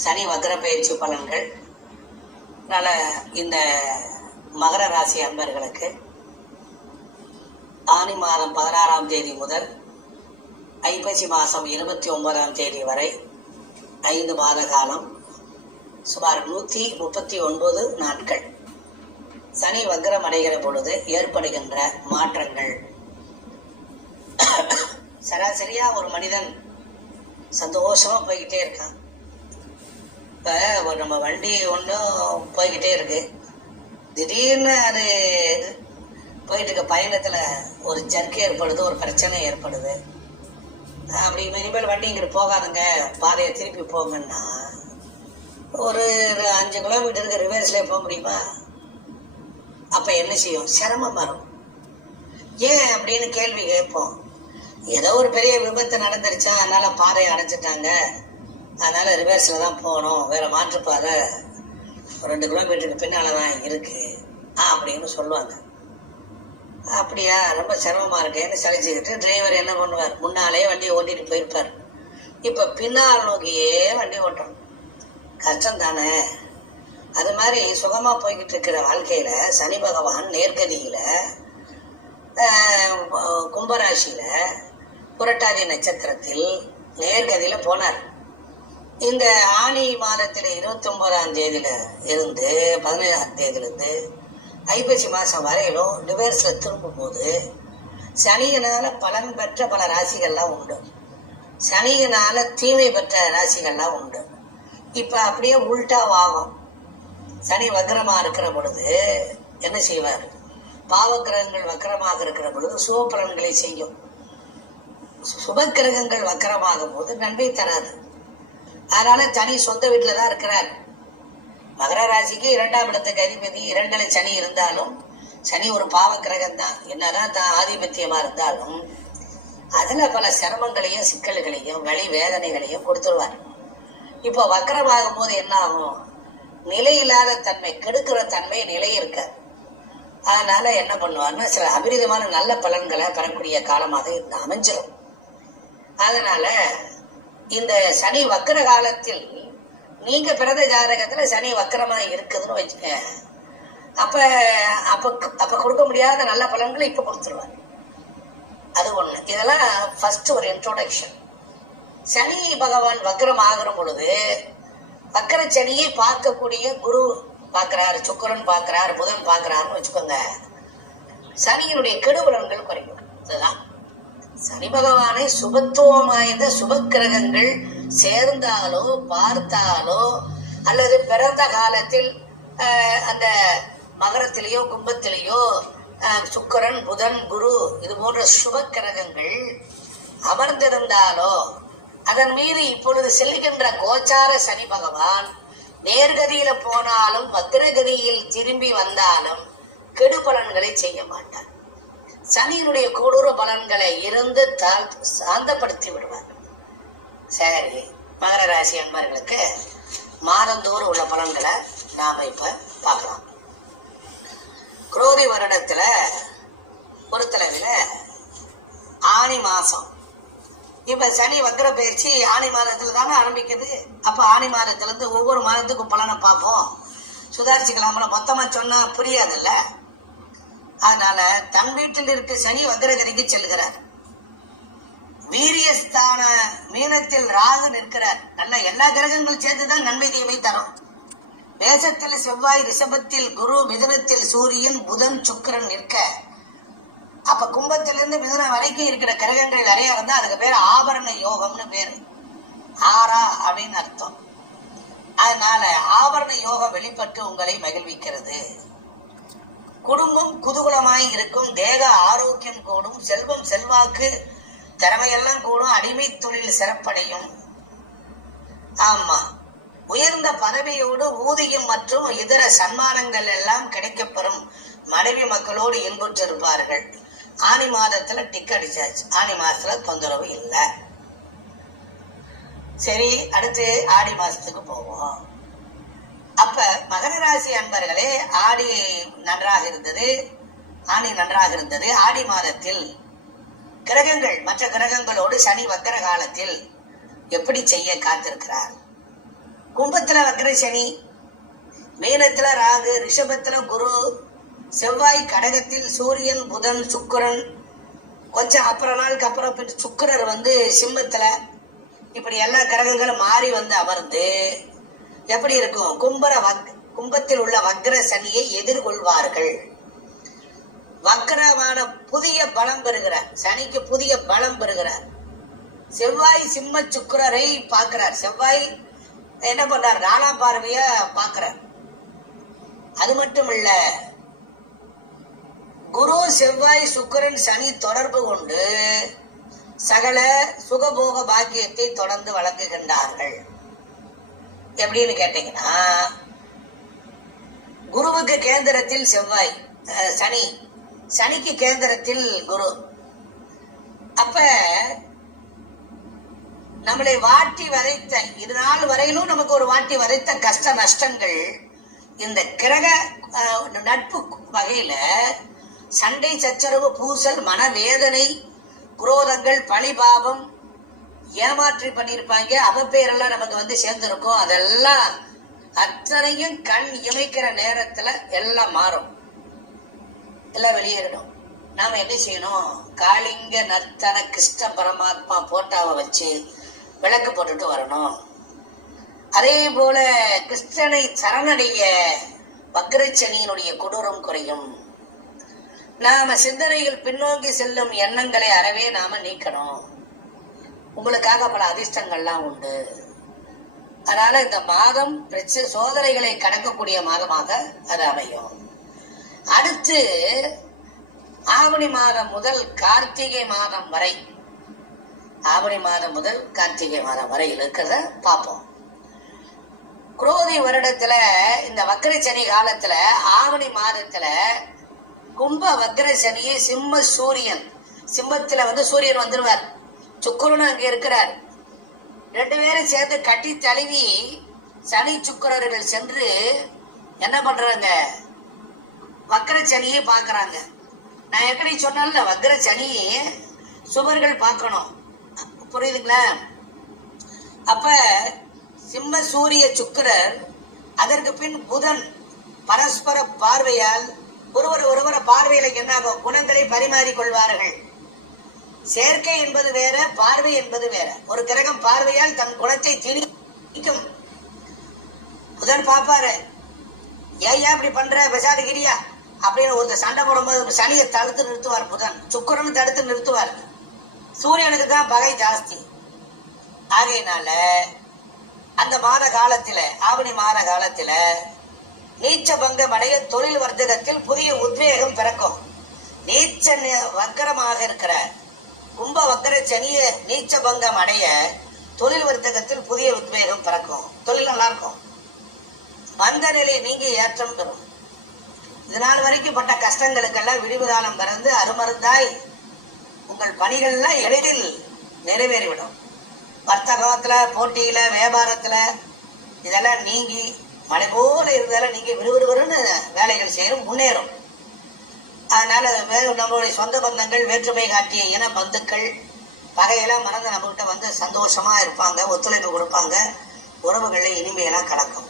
சனி வக்ர பயிற்சி பலன்கள். இந்த மகர ராசி அன்பர்களுக்கு ஆனி மாதம் 16ஆம் தேதி முதல் ஐப்பசி மாதம் 29ஆம் தேதி வரை 5 மாத காலம், சுமார் 139 நாட்கள் சனி வக்ரம் அடைகிற பொழுது ஏற்படுகின்ற மாற்றங்கள். சராசரியா ஒரு மனிதன் சந்தோஷமா போய்கிட்டே இருக்கான். இப்போ நம்ம வண்டி ஒன்றும் போய்கிட்டே இருக்கு, திடீர்னு அது போயிட்டு இருக்க பயணத்தில் ஒரு ஜர்க்கு ஏற்படுது, ஒரு பிரச்சனை ஏற்படுது. அப்படி இனிமேல் வண்டி இங்கிட்டு போகாதுங்க, பாதையை திருப்பி போங்கன்னா ஒரு 5 கிலோமீட்டருக்கு ரிவர்ஸ்லேயே போக முடியுமா? அப்போ என்ன செய்யும்? சிரமம் வரும். ஏன் அப்படின்னு கேள்வி கேட்போம். ஏதோ ஒரு பெரிய விபத்து நடந்துருச்சா, அதனால பாதையை அடைச்சிட்டாங்க, அதனால ரிவர்ஸில் தான் போகணும், வேற மாற்றுப்பாதை 2 கிலோமீட்டருக்கு பின்னால் தான் இருக்கு அப்படின்னு சொல்லுவாங்க. அப்படியா, ரொம்ப சிரமமா இருக்கேன்னு சலிச்சுக்கிட்டு டிரைவர் என்ன பண்ணுவார்? முன்னாலே வண்டியை ஓட்டிட்டு போயிருப்பார். இப்போ பின்னால் நோக்கியே வண்டி ஓட்டணும். கஷ்டம் தானே? அது மாதிரி சுகமா போய்கிட்டு இருக்கிற வாழ்க்கையில சனி பகவான் நேர்கதியில கும்பராசியில புரட்டாதி நட்சத்திரத்தில் நேர்கதியில போனார். இந்த ஆனி மாதத்துல 29ஆம் தேதியில இருந்து 17ஆம் தேதியிலிருந்து ஐப்பசி மாசம் வரையிலும் ரிவர்ஸ்ல திரும்பும் போது சனியினால பலன் பெற்ற பல ராசிகள்லாம் உண்டு, சனியினால தீமை பெற்ற ராசிகள்லாம் உண்டு. இப்ப அப்படியே உள்டாவாகும். சனி வக்ரமா இருக்கிற பொழுது என்ன செய்வார்? பாவக்கிரகங்கள் வக்கரமாக இருக்கிற பொழுது சுப பலன்களை செய்யும். சுபக்கிரகங்கள் வக்கரமாகும் போது நன்மை தராது. அதனால சனி சொந்த வீட்டுல தான் இருக்கிறார். மகர ராசிக்கு 2ஆம் இடத்துக்கு அதிபதி 2ல சனி இருந்தாலும், சனி ஒரு பாவ கிரகம் தான். என்னதான் தான் ஆதிபத்தியமா இருந்தாலும் அதுல பல சிரமங்களையும் சிக்கல்களையும் வலி வேதனைகளையும் கொடுத்துருவார். இப்போ வக்கரமாகும் போது என்ன ஆகும்? நிலை இல்லாத தன்மை, கெடுக்கிற தன்மை நிலை இருக்க. அதனால என்ன பண்ணுவார்னா சில அபரிதமான நல்ல பலன்களை பெறக்கூடிய காலமாக இருந்து அமைஞ்சிடும். அதனால இந்த சனி வக்கர காலத்தில் நீங்க பிறந்த ஜாதகத்துல சனி வக்கரமா இருக்குதுன்னு வச்சுக்க, அப்ப அப்ப அப்ப கொடுக்க முடியாத நல்ல பலன்களை இப்ப கொடுத்துருவாங்க. அது ஒண்ணு. இதெல்லாம் ஃபர்ஸ்ட் ஒரு இன்ட்ரோடக்ஷன். சனி பகவான் வக்கரம் ஆகிற பொழுது வக்கர சனியை பார்க்கக்கூடிய குரு பார்க்கிறாரு, சுக்கிரன் பார்க்கிறார், புதன் பார்க்கிறாருன்னு வச்சுக்கோங்க, சனியினுடைய கெடுபலன்கள் குறையும். இதுதான் சனி பகவானை சுபத்துவம் வாய்ந்த சுபக்கிரகங்கள் சேர்ந்தாலோ பார்த்தாலோ அல்லது பிறந்த காலத்தில் அந்த மகரத்திலேயோ கும்பத்திலேயோ சுக்கிரன் புதன் குரு இது போன்ற சுபக்கிரகங்கள் அமர்ந்திருந்தாலோ, அதன் மீது இப்பொழுது செல்கின்ற கோச்சார சனி பகவான் நேர்கதியில போனாலும் வக்ரகதியில் திரும்பி வந்தாலும் கெடு பலன்களை செய்ய மாட்டார். சனியினுடைய கொடூர பலன்களை இருந்து சாந்தப்படுத்தி விடுவார். சரி, மகர ராசி அன்பர்களுக்கு மாதந்தோறும் உள்ள பலன்களை நாம இப்ப பார்க்கலாம். குரோதி வருடத்துல பொறுத்தளவில் ஆனி மாசம், இப்ப சனி வக்ர பயிற்சி ஆனி மாதத்துல தானே ஆரம்பிக்குது. அப்ப ஆனி மாதத்துல இருந்து ஒவ்வொரு மாதத்துக்கும் பலனை பார்ப்போம், சுதாரிச்சுக்கலாம்ல. மொத்தமா சொன்னா புரியாதுல்ல. அதனால தன் வீட்டில் இருக்க சனி வக்ரகதிக்கு செல்கிறார். வீரியஸ்தான மீனத்தில் ராகு நிற்கிறார். நல்ல எல்லா கிரகங்களும் சேர்த்துதான் நன்மை தீமை தரும். மேசத்தில் செவ்வாய், ரிஷபத்தில் குரு, மிதுனத்தில் சூரியன், புதன், சுக்கிரன் நிற்க, அப்ப கும்பத்திலிருந்து மிதுனம் வரைக்கும் இருக்கிற கிரகங்கள் நிறைய இருந்தா அதுக்கு பேர் ஆபரண யோகம்னு பேரு. ஆரா அப்படின்னு அர்த்தம். அதனால ஆபரண யோகம் வெளிப்பட்டு உங்களை மகிழ்விக்கிறது. குடும்பம் குதூகலமாய் இருக்கும், தேக ஆரோக்கியம் கூடும், செல்வம் செல்வாக்கு திறமையெல்லாம் கூடும், அடிமை தொழில் சிறப்படையும். ஆமா, உயர்ந்த பதவியோடு ஊதியம் மற்றும் இதர சன்மானங்கள் எல்லாம் கிடைக்கப்பெறும். மனைவி மக்களோடு இன்புற்றிருப்பார்கள். ஆனி மாதத்துல டிக் அடிச்சாச்சு, ஆனி மாசத்துல தொந்தரவு இல்லை. சரி, அடுத்து ஆடி மாசத்துக்கு போவோம். அப்ப மகர ராசி அன்பர்களே, ஆடி நன்றாக இருந்தது, ஆனி நன்றாக இருந்தது. ஆடி மாதத்தில் கிரகங்கள் மற்ற கிரகங்களோடு சனி வக்கர காலத்தில் எப்படி செய்ய காத்திருக்கிறார்? கும்பத்துல வக்ர சனி, மீனத்துல ராகு, ரிஷபத்துல குரு, செவ்வாய் கடகத்தில் சூரியன், புதன், சுக்கிரன், கொஞ்சம் அப்புறம் நாளுக்கு அப்புறம் சுக்கிரர் சிம்மத்துல, இப்படி எல்லா கிரகங்களும் மாறி அமர்ந்து எப்படி இருக்கும்? கும்பத்தில் உள்ள வக்ர சனியை எதிர்கொள்வார்கள். வக்ரமான புதிய பலம் பெறுகிறார். சனிக்கு புதிய பலம் பெறுகிறார். செவ்வாய் சிம்ம சுக்கிரரை பார்க்கிறார். செவ்வாய் என்ன பண்றார்? 4ஆம் பார்வையா பார்க்கிறார். அது மட்டும் இல்ல, குரு, செவ்வாய், சுக்கிரன், சனி தொடர்பு கொண்டு சகல சுகபோக பாக்கியத்தை தொடர்ந்து வழங்குகின்றார்கள். எப்படின்னு கேட்டீங்கன்னா, குருவுக்கு கேந்திரத்தில் செவ்வாய், சனி, சனிக்கு கேந்திரத்தில் குரு. அப்ப நம்மளை வாட்டி வதைத்த, இது நாள் வரையிலும் நமக்கு ஒரு வாட்டி வதைத்த கஷ்ட நஷ்டங்கள் இந்த கிரக நட்பு வகையில சண்டை, சச்சரவு, பூசல், மனவேதனை, குரோதங்கள், பழிபாவம், ஏமாற்றி பண்ணிருப்பாங்க, அவப்பேரெல்லாம் நமக்கு சேர்ந்திருக்கும். அதெல்லாம் அத்தனையும் கண் இமைக்கிற நேரத்துல எல்லாம் மாறும், எல்லாம் வெளியேறணும். நாம என்ன செய்யணும்? காளிங்க நர்த்தன கிருஷ்ண பரமாத்மா போட்டாவை வச்சு விளக்கு போட்டுட்டு வரணும். அதே போல கிருஷ்ணனை சரணடைய வக்ரச்சனியினுடைய கொடூரம் குறையும். நாம சிந்தனைகள் பின்னோக்கி செல்லும் எண்ணங்களை அறவே நாம நீக்கணும். உங்களுக்காக பல அதிர்ஷ்டங்கள்லாம் உண்டு. அதனால இந்த மாதம் சோதனைகளை கடக்கக்கூடிய மாதமாக அது அமையும். அடுத்து ஆவணி மாதம் முதல் கார்த்திகை மாதம் வரை, ஆவணி மாதம் முதல் கார்த்திகை மாதம் வரை இருக்கிறத பார்ப்போம். குரோதி வருடத்துல இந்த வக்ர சனி காலத்துல ஆவணி மாதத்துல கும்ப வக்ர சனியை சிம்ம சூரியன், சிம்மத்துல சூரியன் வந்துருவார், சுக்கிரனும் அங்க இருக்கிறார். 2 பேரும் சேர்ந்து கட்டி தழுவி சனி சுக்கிரர்கள் சென்று என்ன பண்றாங்க? வக்ர சனியை பாக்குறாங்க. நான் எப்படி சொன்னால வக்ர சனி சுவர்கள் பார்க்கணும், புரியுதுங்களா? அப்ப சிம்ம சூரிய சுக்கிரர், அதற்கு பின் புதன் பரஸ்பர பார்வையால் ஒருவரை பார்வையில என்னாகும்? குணங்களை பரிமாறிக் கொள்வார்கள். சேர்க்கை என்பது வேற, பார்வை என்பது வேற. ஒரு கிரகம் பார்வையால் தன் குணத்தை திணிக்கும். புதன் பாப்பாரு, ஏன் அப்படி பண்ற, பெசாதுகிரியா அப்படின்னு ஒருத்தர் சண்டை போடும்போது சனியை தடுத்து நிறுத்துவார் புதன், சுக்கிரனும் தடுத்து நிறுத்துவார். சூரியனுக்கு தான் பகை ஜாஸ்தி. ஆகையினால அந்த மாத காலத்துல, ஆவணி மாத காலத்துல நீச்ச பங்கம் அடைய தொழில் வர்த்தகத்தில் புதிய உத்வேகம் பிறக்கும். நீச்ச வக்கரமாக இருக்கிற கும்ப வக்கர சனிய நீச்ச பங்கம் அடைய தொழில் வர்த்தகத்தில் புதிய உத்வேகம் பிறக்கும். தொழில் நல்லா இருக்கும். மந்த நிலை நீங்கி ஏற்றம் பெறும். இதனால் வரைக்கும் பட்ட கஷ்டங்களுக்கெல்லாம் விடிவு காலம் பிறந்து அருமருந்தாய் உங்கள் பணிகள்லாம் எளிதில் நிறைவேறிவிடும். வர்த்தகத்துல, போட்டியில, வியாபாரத்துல இதெல்லாம் நீங்கி மழை போல இருந்தாலும் நீங்க விறுவிறுன்னு வேலைகள் செய்யணும், முன்னேறும். அதனால நம்மளுடைய சொந்த பந்தங்கள், வேற்றுமை காட்டிய இன பந்துக்கள், பகையெல்லாம் மறந்து நம்மகிட்ட சந்தோஷமா இருப்பாங்க, ஒத்துழைப்பு கொடுப்பாங்க, உறவுகளில் இனிமையெல்லாம் கலக்கும்.